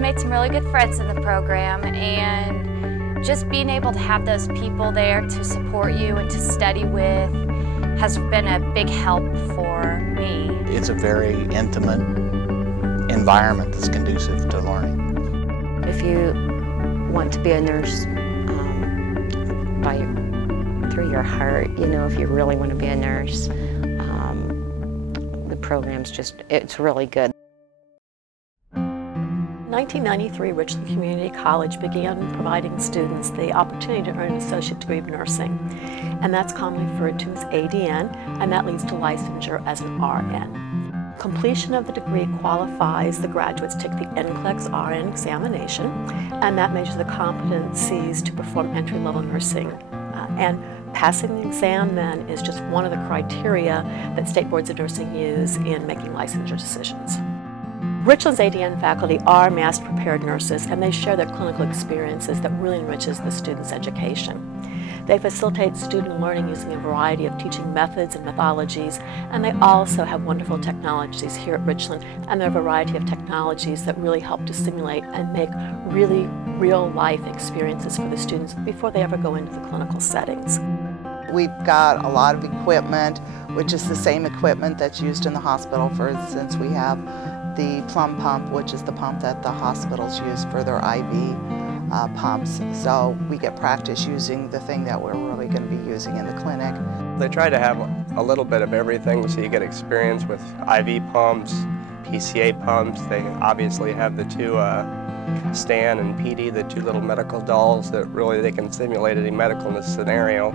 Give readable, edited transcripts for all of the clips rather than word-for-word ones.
I've made some really good friends in the program, and just being able to have those people there to support you and to study with has been a big help for me. It's a very intimate environment that's conducive to learning. If you want to be a nurse through your heart, you know, if you really want to be a nurse, the program's it's really good. In 1993, Richland Community College began providing students the opportunity to earn an associate degree of nursing, and that's commonly referred to as ADN, and that leads to licensure as an RN. Completion of the degree qualifies the graduates to take the NCLEX RN examination, and that measures the competencies to perform entry-level nursing. And passing the exam then is just one of the criteria that state boards of nursing use in making licensure decisions. Richland's ADN faculty are master prepared nurses, and they share their clinical experiences that really enriches the student's education. They facilitate student learning using a variety of teaching methods and methodologies, and they also have wonderful technologies here at Richland, and there are a variety of technologies that really help to simulate and make really real-life experiences for the students before they ever go into the clinical settings. We've got a lot of equipment, which is the same equipment that's used in the hospital. For instance, we have the plumb pump, which is the pump that the hospitals use for their IV pumps. So we get practice using the thing that we're really going to be using in the clinic. They try to have a little bit of everything, so you get experience with IV pumps, PCA pumps. They obviously have the two Stan and PD, the two little medical dolls that really they can simulate any medical scenario.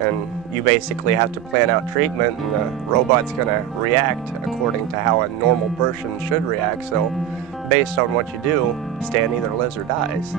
And you basically have to plan out treatment, and the robot's going to react according to how a normal person should react. So based on what you do, Stan either lives or dies.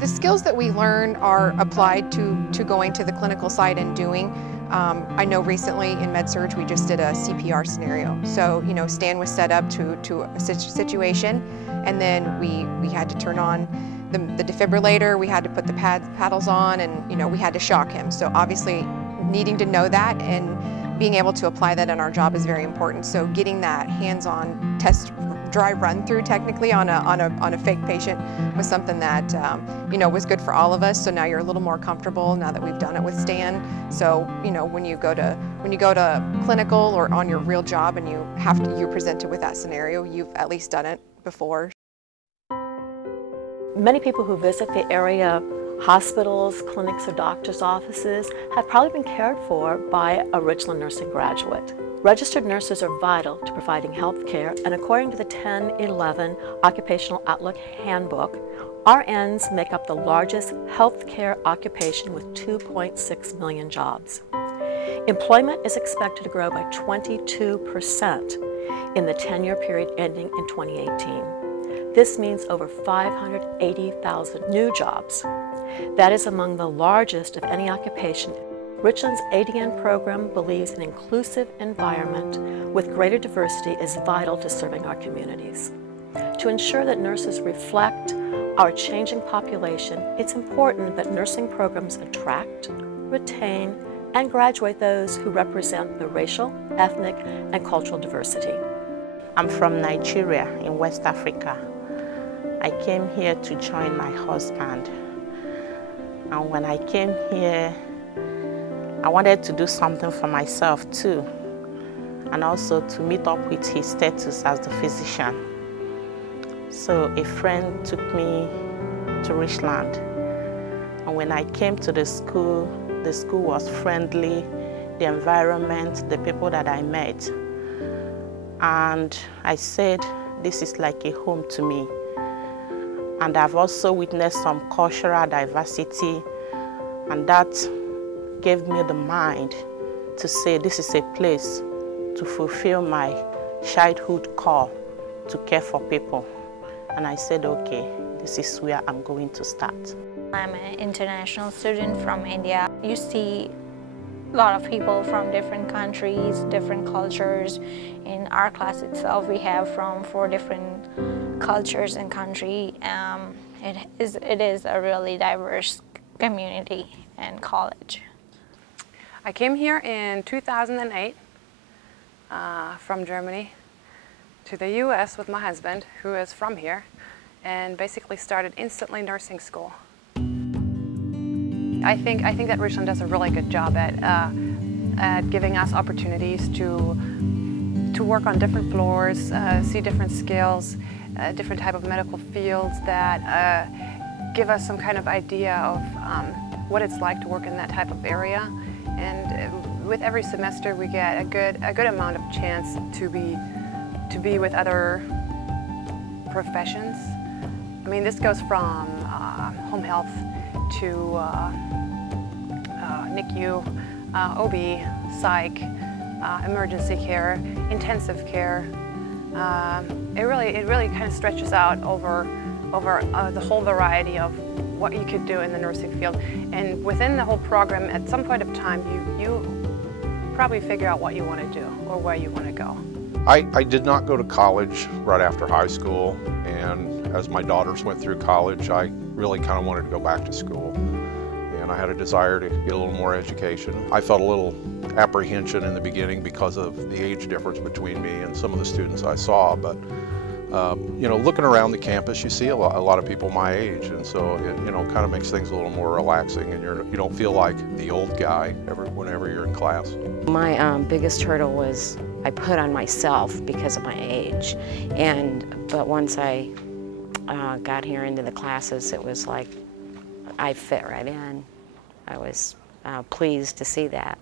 The skills that we learn are applied to going to the clinical site and doing. I know recently in med-surg we just did a CPR scenario. So, you know, Stan was set up to a situation, and then we had to turn on the defibrillator, we had to put the paddles on, and, you know, we had to shock him. So obviously needing to know that and being able to apply that in our job is very important. So getting that hands-on test dry run through technically on a fake patient was something that you know, was good for all of us. So now you're a little more comfortable now that we've done it with Stan. So, you know, when you go to clinical or on your real job and you're presented with that scenario, you've at least done it before. Many people who visit the area hospitals, clinics, or doctor's offices have probably been cared for by a Richland nursing graduate. Registered nurses are vital to providing health care, and according to the 1011 Occupational Outlook Handbook, RNs make up the largest healthcare occupation with 2.6 million jobs. Employment is expected to grow by 22% in the 10-year period ending in 2018. This means over 580,000 new jobs. That is among the largest of any occupation. Richland's ADN program believes an inclusive environment with greater diversity is vital to serving our communities. To ensure that nurses reflect our changing population, it's important that nursing programs attract, retain, and graduate those who represent the racial, ethnic, and cultural diversity. I'm from Nigeria in West Africa. I came here to join my husband. And when I came here, I wanted to do something for myself too, and also to meet up with his status as the physician. So a friend took me to Richland, and when I came to the school was friendly, the environment, the people that I met, and I said, this is like a home to me. And I've also witnessed some cultural diversity, and that gave me the mind to say this is a place to fulfill my childhood call to care for people. And I said, okay, this is where I'm going to start. I'm an international student from India. You see a lot of people from different countries, different cultures. In our class itself, we have from 4 different cultures and country. It is a really diverse community and college. I came here in 2008 from Germany to the US with my husband, who is from here, and basically started instantly nursing school. I think that Richland does a really good job at giving us opportunities to work on different floors, see different skills, different type of medical fields that give us some kind of idea of what it's like to work in that type of area. And with every semester we get a good amount of chance to be with other professions. I mean, this goes from home health to NICU, OB, psych, emergency care, intensive care. It really kind of stretches out over the whole variety of what you could do in the nursing field. And within the whole program, at some point of time, you probably figure out what you want to do or where you want to go. I did not go to college right after high school, and as my daughters went through college, I really kind of wanted to go back to school. And I had a desire to get a little more education. I felt a little apprehension in the beginning because of the age difference between me and some of the students I saw, but you know, looking around the campus, you see a lot of people my age, and so it, you know, kind of makes things a little more relaxing, and you don't feel like the old guy whenever you're in class. My biggest hurdle was I put on myself because of my age, but once I got here into the classes, it was like I fit right in. I was pleased to see that.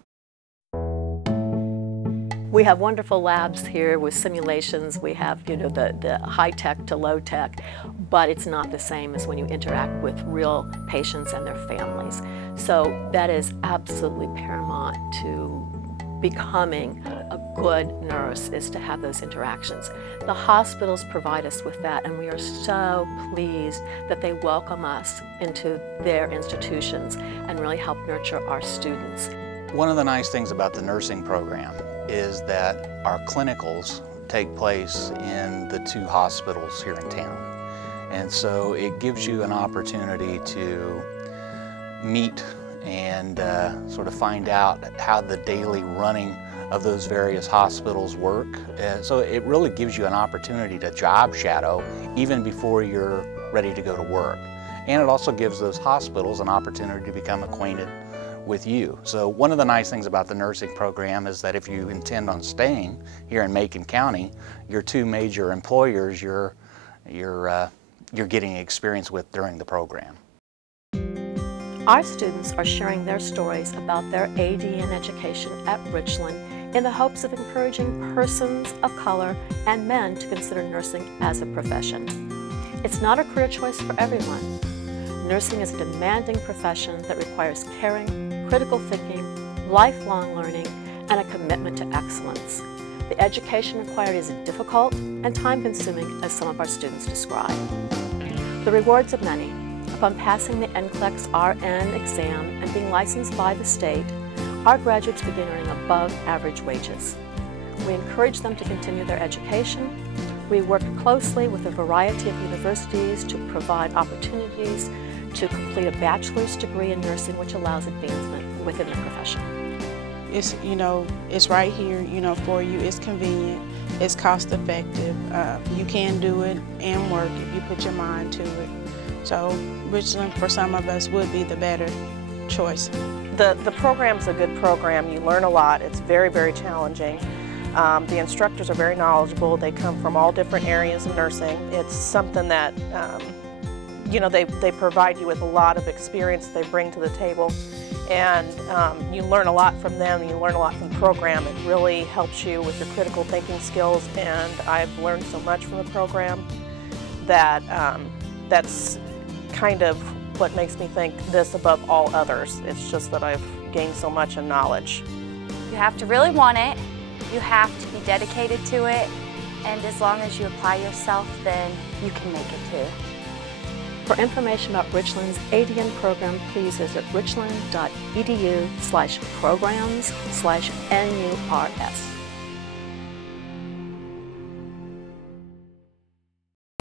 We have wonderful labs here with simulations. We have, you know, the high-tech to low-tech, but it's not the same as when you interact with real patients and their families. So that is absolutely paramount to becoming a good nurse, is to have those interactions. The hospitals provide us with that, and we are so pleased that they welcome us into their institutions and really help nurture our students. One of the nice things about the nursing program is that our clinicals take place in the 2 hospitals here in town. And so it gives you an opportunity to meet and sort of find out how the daily running of those various hospitals work. So it really gives you an opportunity to job shadow even before you're ready to go to work. And it also gives those hospitals an opportunity to become acquainted with you. So one of the nice things about the nursing program is that if you intend on staying here in Macon County, your 2 major employers you're getting experience with during the program. Our students are sharing their stories about their ADN education at Richland in the hopes of encouraging persons of color and men to consider nursing as a profession. It's not a career choice for everyone. Nursing is a demanding profession that requires caring, critical thinking, lifelong learning, and a commitment to excellence. The education required is difficult and time-consuming, as some of our students describe. The rewards are many. Upon passing the NCLEX RN exam and being licensed by the state, our graduates begin earning above-average wages. We encourage them to continue their education. We work closely with a variety of universities to provide opportunities to complete a bachelor's degree in nursing, which allows advancement within the profession. It's, you know, it's right here, you know, for you. It's convenient, it's cost effective. You can do it and work if you put your mind to it. So Richland, for some of us, would be the better choice. The program's a good program. You learn a lot. It's very, very challenging. The instructors are very knowledgeable. They come from all different areas of nursing. It's something that you know, they provide you with a lot of experience they bring to the table, and you learn a lot from them, you learn a lot from the program. It really helps you with your critical thinking skills, and I've learned so much from the program that that's kind of what makes me think this above all others. It's just that I've gained so much in knowledge. You have to really want it, you have to be dedicated to it, and as long as you apply yourself, then you can make it too. For information about Richland's ADN program, please visit richland.edu/programs/NURS.